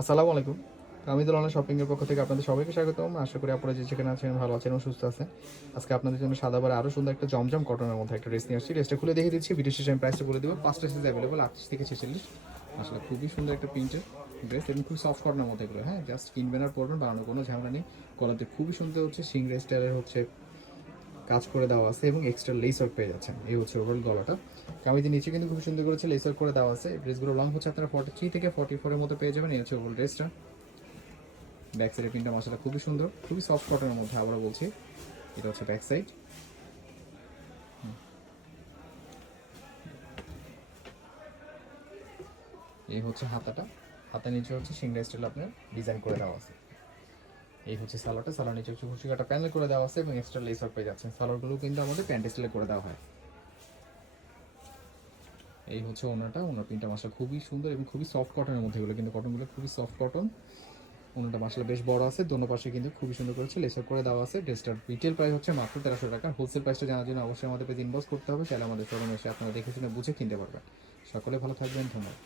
আসসালামু আলাইকুম। আমি দোলনা শপিং এর পক্ষ থেকে আপনাদের সবাইকে স্বাগতম। আশা করি আপনারা যে যেখানে আছেন, ভালো আছেন সুস্থ আছেন। আজকে আপনাদের জন্য সাদাবার আরও সুন্দর একটা জমজম কটনের মধ্যে একটা ড্রেস নিয়ে আসছি। ড্রেসটা খুলে দেখে দিচ্ছি। ভিডিও শেষে আমি প্রাইসটা বলে দেবো। পাঁচটা সাইজ অ্যাভেলেবল আটত্রিশ থেকে ছেচল্লিশ। আসলে খুবই সুন্দর একটা প্রিন্টের ড্রেস এবং খুব সফট কটনের মধ্যে এগুলো। হ্যাঁ জাস্ট কিনবেন আর পরবেন বানানোর কোনো ঝামেলা নেই। গলাতে খুবই সুন্দর হচ্ছে সিংড়ে স্টাইলের হচ্ছে। কাজ করে দেওয়া আছে এবং এক্সট্রা লেস ওয়ার্ক পেয়ে যাচ্ছেন এই হচ্ছে ওভারঅল গলাটা। কামিজের নিচে কিন্তু খুব সুন্দর করেছে লেস ওয়ার্ক করে দেওয়া আছে। ড্রেসগুলো লং হচ্ছে আপনারা ফর্টি থ্রি থেকে ফর্টি ফোরের মতো পেয়ে যাবেন, এই হচ্ছে ওভারঅল ড্রেসটা ব্যাক সাইডের প্রিন্টটা মশলা খুবই সুন্দর, খুবই সফট কটনের মধ্যে আবারও বলছি, এটা হচ্ছে ব্যাক সাইড এই হচ্ছে হাতাটা, হাতা নিচে হচ্ছে সিংড়া স্টাইল আপনার ডিজাইন করে দেওয়া আছে। এই হচ্ছে সালোয়ারটা। সালোয়ার নিচে হচ্ছে খুশি কাটা প্যানেল করে দেওয়া আছে এবং এক্সট্রা লেসার পেয়ে যাচ্ছেন। সালোয়ারগুলো কিন্তু আমাদের প্যান্ট স্টাইলে করে দেওয়া হয়। এই হচ্ছে ওনাটা। ওনার প্রিন্টটা মাসা খুবই সুন্দর এবং খুবই সফট কটনের মধ্যে এগুলো। কিন্তু কটনগুলো খুবই সফট কটন ওনাটা মাসালা বেশ বড় আছে। দোনো পাশে কিন্তু খুবই সুন্দর করেছে লেসার করে দেওয়া আছে। ড্রেসটার রিটেল প্রাইস হচ্ছে মাত্র তেরোশো টাকা। হোলসেল প্রাইসটা জানার জন্য অবশ্যই আমাদের পেজ ইনবক্স করতে হবে। তাহলে আমাদের শোরুমে এসে আপনারা দেখে শুনে বুঝে কিনতে পারবেন। সকলে ভালো থাকবেন। ধন্যবাদ।